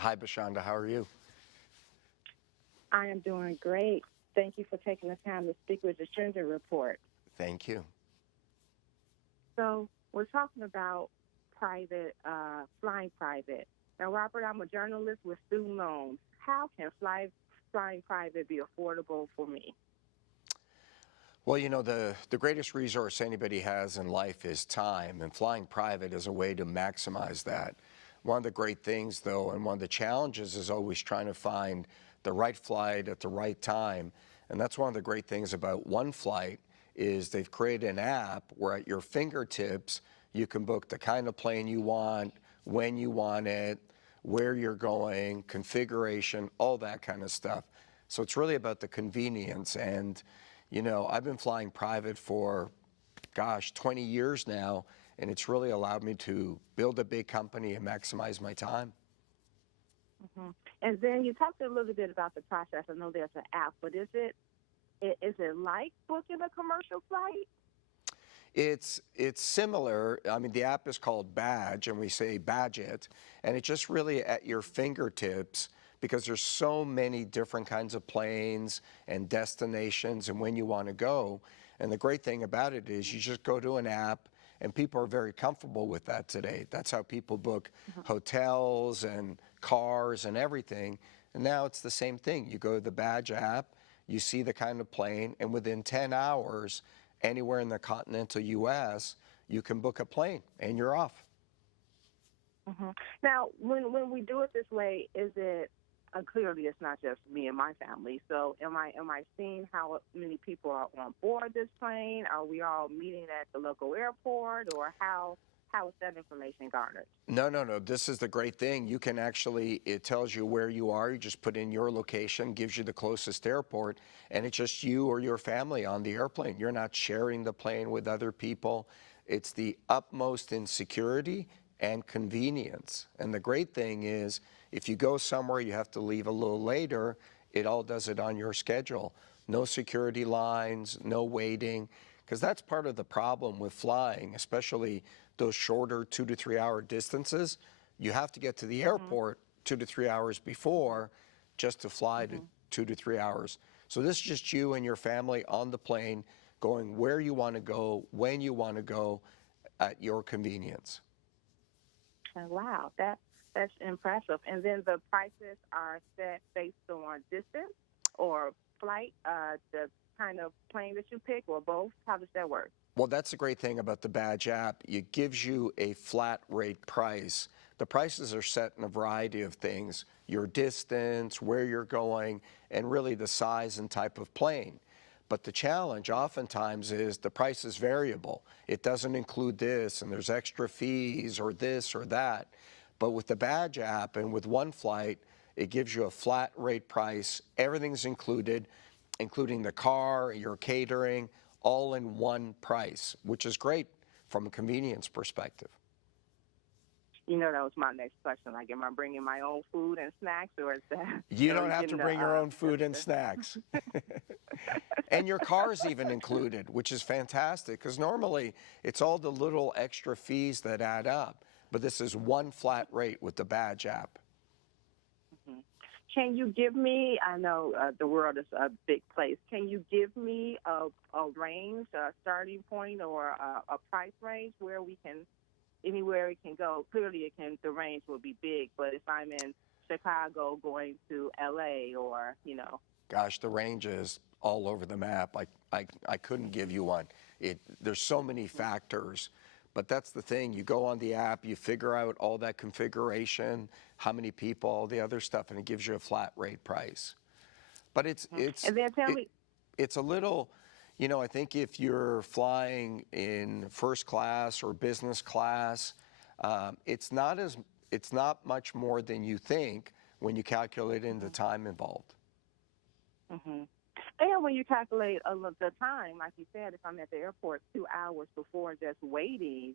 Hi, Bashanda. How are you? I am doing great. Thank you for taking the time to speak with the Stranger Report. Thank you. So, we're talking about flying private. Now, Robert, I'm a journalist with student loans. How can flying private be affordable for me? Well, the greatest resource anybody has in life is time, and flying private is a way to maximize that. One of the great things, though, and one of the challenges is always trying to find the right flight at the right time. And that's one of the great things about ONEFlight is they've created an app where at your fingertips you can book the kind of plane you want, when you want it, where you're going, configuration, all that kind of stuff. So it's really about the convenience. And I've been flying private for, 20 years now, and it's really allowed me to build a big company and maximize my time. hmm And then you talked a little bit about the process. I know there's an app, but is it like booking a commercial flight? It's similar. I mean, the app is called Badge, and we say badge it, and it's just really at your fingertips because there's so many different kinds of planes and destinations and when you want to go. And the great thing about it is you just go to an app, and people are very comfortable with that today. That's how people book hotels and cars and everything. And now it's the same thing. You go to the Badge app, you see the kind of plane, and within 10 hours, anywhere in the continental U.S., you can book a plane and you're off. Now, when we do it this way, is it clearly it's not just me and my family. So am I seeing how many people are on board this plane? Are we all meeting at the local airport, or how is that information garnered? No, no, no. This is the great thing. You can actually, it tells you where you are. You just put in your location, gives you the closest airport, and it's just you or your family on the airplane. You're not sharing the plane with other people. It's the utmost in security and convenience. And the great thing is, if you go somewhere you have to leave a little later, it all does it on your schedule. No security lines, no waiting, because that's part of the problem with flying, especially those shorter 2 to 3 hour distances. You have to get to the airport 2 to 3 hours before just to fly to 2 to 3 hours. So this is just you and your family on the plane going where you want to go, when you want to go, at your convenience. And wow, that's impressive. And then the prices are set based on distance or flight, the kind of plane that you pick, or both. How does that work? Well, that's the great thing about the Badge app. It gives you a flat rate price. The prices are set in a variety of things, your distance, where you're going, and really the size and type of plane. But the challenge oftentimes is the price is variable. It doesn't include this, and there's extra fees or this or that. But with the Badge app and with ONEFlight, it gives you a flat rate price. Everything's included, including the car, your catering, all in one price, which is great from a convenience perspective. That was my next question. Like, am I bringing my own food and snacks, or is that? You Are don't we have to getting bring your own food and the- snacks. And your car's even included, which is fantastic because normally it's all the little extra fees that add up. But this is one flat rate with the Badge app. Can you give me? I know the world is a big place. Can you give me a range, a starting point, or a price range where we can anywhere it can go? Clearly, the range will be big. But if I'm in Chicago going to L.A. or Gosh, the range is all over the map. I couldn't give you one. There's so many factors, but that's the thing. You go on the app, you figure out all that configuration, how many people, all the other stuff, and it gives you a flat rate price. But and then tell me. it's a little, I think if you're flying in first class or business class, it's not much more than you think when you calculate in the time involved. hmm And when you calculate the time, like you said, if I'm at the airport 2 hours before just waiting,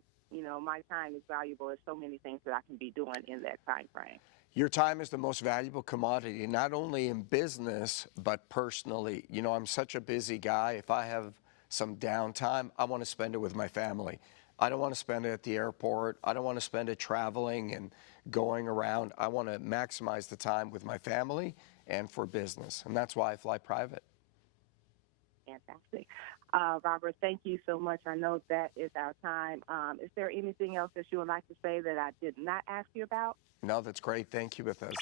my time is valuable. There's so many things that I can be doing in that time frame. Your time is the most valuable commodity, not only in business, but personally. I'm such a busy guy. If I have some downtime, I want to spend it with my family. I don't want to spend it at the airport. I don't want to spend it traveling and going around. I want to maximize the time with my family and for business. And that's why I fly private. Fantastic. Robert, thank you so much. I know that is our time. Is there anything else that you would like to say that I did not ask you about? No, that's great. Thank you, Bethesda.